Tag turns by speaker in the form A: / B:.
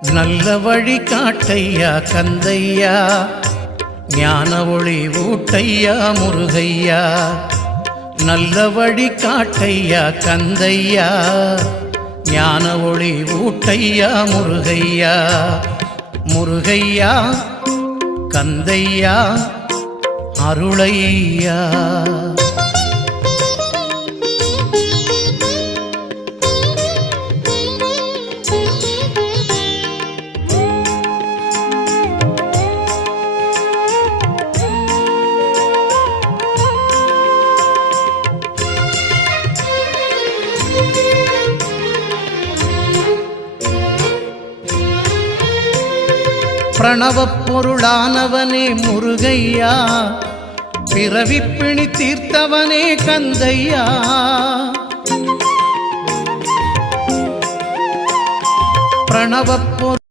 A: நல்ல வழி காட்டையா கந்தையா? ஞான ஒளி ஊட்டையா முருகையா? நல்ல வழி காட்டையா கந்தையா? ஞான ஒளி ஊட்டையா முருகையா? முருகையா கந்தையா? அருளையா? பிரணவப் பொருளானவனே முருகையா பிறவிப் பிணி தீர்த்தவனே கந்தையா. பிரணவப் பொருள்